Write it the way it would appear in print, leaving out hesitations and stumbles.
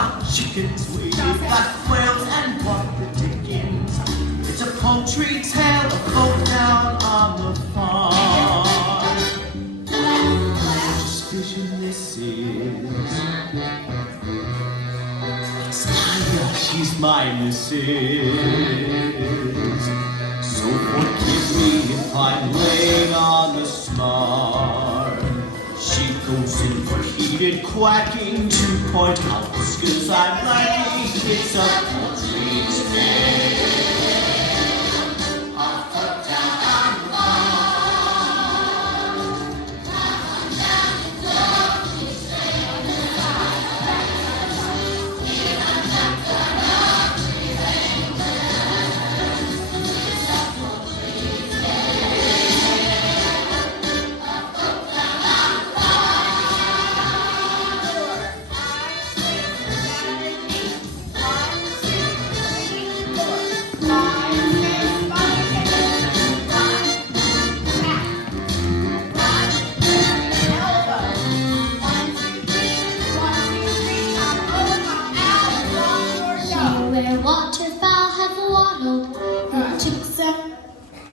got chickens, we've got quails and what the dickens. It's a poultry tale afloat down on the farm. Suspicion this is. It's Tanya, she's my missus. So forgive me if I'm laying on the smart. She goes in for heated quacking to point out the skills I'm lacking. It's a poultry tale.